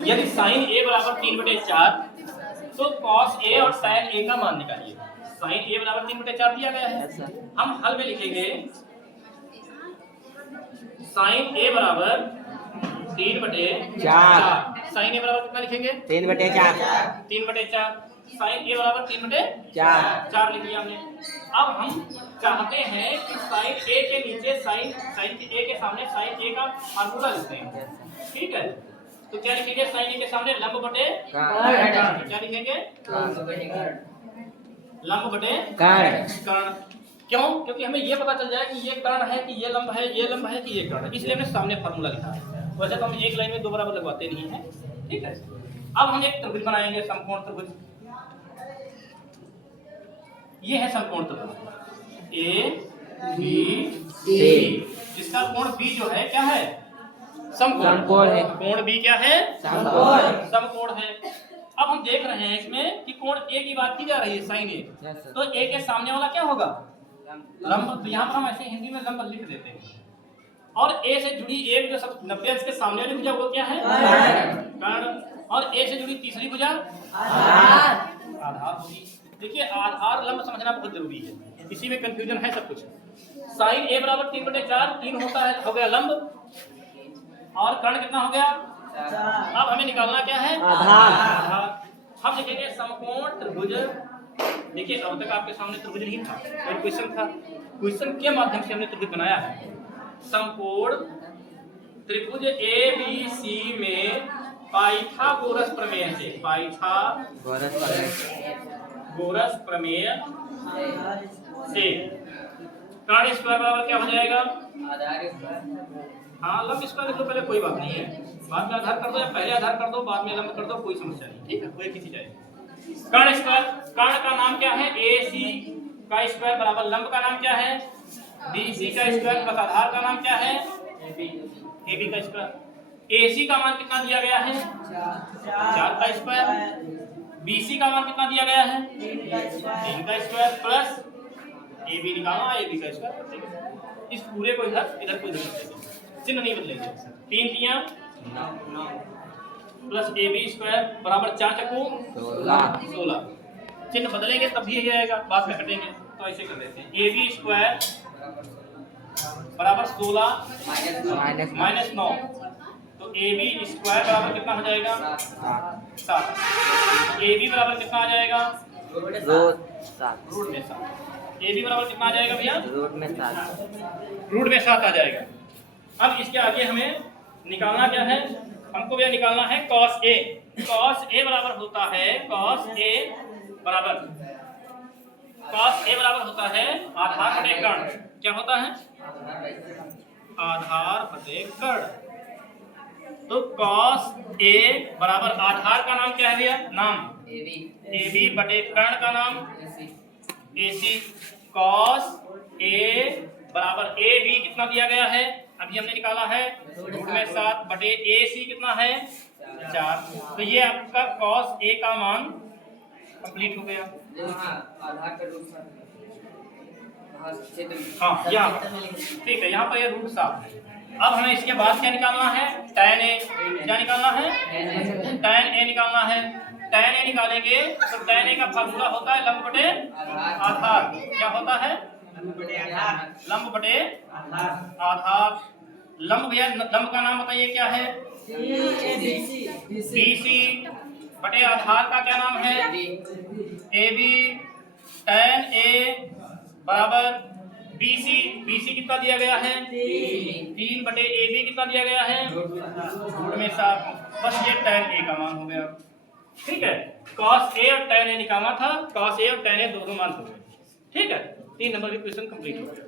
यदि साइन ए बराबर 3/4 तो कॉस ए और साइन ए का मान निकालिए। साइन ए बराबर 3/4 दिया गया है। हम हल में लिखेंगे साइन ए बराबर 3/4। साइन ए बराबर कितना लिखेंगे? 3/4। 3/4। साइन ए बराबर 3/4 लिख लिया हमने। अब हम चाहते हैं कि साइन ए के नीचे साइन ए के सामने साइन ए का फार्मूला लिखते हैं। ठीक है, तो क्या लिखेंगे? साइन ए के सामने लंब बटे कर्ण। क्या लिखेंगे? लंब बटे कर्ण। क्यों? क्योंकि हमें ये पता चल जाए कि ये कर्ण है कि ये लंब है, ये लंब है कि ये कर्ण है, इसलिए हमने सामने फार्मूला लिखा है। वैसे तो हम एक लाइन में दो बराबर लगवाते नहीं है। ठीक है, अब हम एक त्रिभुज बनाएंगे, समकोण त्रिभुज। ये है समकोण त्रिभुज ए बी सी, जिसका कोण बी जो है क्या है? समकोण है। कोण बी क्या है? समकोण है। अब हम देख रहे हैं इसमें कि कोण ए की बात की जा रही है, साइन ए। तो ए के सामने वाला क्या होगा? लंब। यहाँ पर हम ऐसे हिंदी में लंब लिख देते हैं। और ए से जुड़ी एक जो 90 अंश के सामने वाली भुजा वो क्या है? कर्ण। और ए से जुड़ी तीसरी भुजा आधार होगी। देखिए, आधार लंब समझना बहुत जरूरी है, इसी में कंफ्यूजन है सब कुछ। साइन ए बराबर 3/4, 3 होता है, हो गया लंब, और कर्ण कितना हो गया? अब हमें निकालना क्या है? आधार। हम लिखेंगे समकोण त्रिभुज। देखिए, अब तक आपके सामने त्रिभुज नहीं था, एक क्वेश्चन था। क्वेश्चन के माध्यम से हमने त्रिभुज बनाया है। समकोण त्रिभुज ए बी सी में पाइथागोरस प्रमेय से, पाइथागोरस प्रमेय से कर्ण स्क्वायर बराबर क्या हो जाएगा? हाँ, लंब स्क्वायर तो पहले कोई बात नहीं है, बाद में आधार कर दो या पहले आधार कर दो, बाद में लंब कर दो, कोई समस्या नहीं। ठीक है, कोई किसी जाएगा। कर्ण स्क्वायर, कर्ण का नाम क्या है? ए सी का स्क्वायर बराबर लंब का नाम क्या है? बी सी का स्क्वायर प्लस आधार का नाम क्या है? ए बी का स्क्वायर। ए सी का मान कितना दिया गया है? 4 का स्क्वायर। बी सी का मान कितना दिया गया है? 3 का स्क्वायर प्लस ए बी निकालना, ए बी का स्क्वायर। इस पूरे को इधर कोई इधर चिन्ह नहीं बदलेंगे। 3 3 प्लस ए बी स्क्वायर बराबर 4 चक्कू 16। चिन्ह बदलेंगे तब भी यही आएगा, बाद में कटेंगे, तो ऐसे कर देते हैं। ए बी स्क्वायर बराबर 16 माइनस 9, तो ए बी स्क्वायर बराबर कितना हो जाएगा? 7। ए बी बराबर कितना आ जाएगा? रूट में 7। ए बी बराबर कितना आ जाएगा भैया? रूट में 7 आ जाएगा। अब इसके आगे हमें निकालना क्या है? हमको भैया निकालना है cos A। cos A बराबर होता है, cos A बराबर होता है आधार बटे कर्ण। क्या होता है? आधार बटे कर्ण। तो cos A बराबर आधार का नाम क्या है भैया? नाम ए बी बटे कर्ण का नाम ए सी। cos A बराबर ए बी कितना दिया गया है? अभी हमने निकाला है रूट में 7 बटे ए सी कितना है? 4। तो ये आपका cos A का मान कंप्लीट हो गया। हाँ, यहाँ ठीक है, यहाँ पर ये रूट 7 है। अब हमें इसके बाद क्या निकालना है? tan A। क्या निकालना है? tan A निकालना है। tan A निकालेंगे तो tan A का फार्मूला होता है लंब बटे आधार। क्या होता है? लंब बटे आधार। लंब भैया, लंब का नाम बताइए क्या है? बी सी बटे आधार का क्या नाम है? A B. tan A बराबर बी सी कितना दिया गया है? 3 बटे ए बी कितना दिया गया है? रूट में 7। बस ये tan A का मान हो गया। ठीक है, cos A और tan A निकालना था, cos A और tan A दोनों मान हो गए। ठीक है, 3 नंबर की क्वेश्चन कंप्लीट हो गया।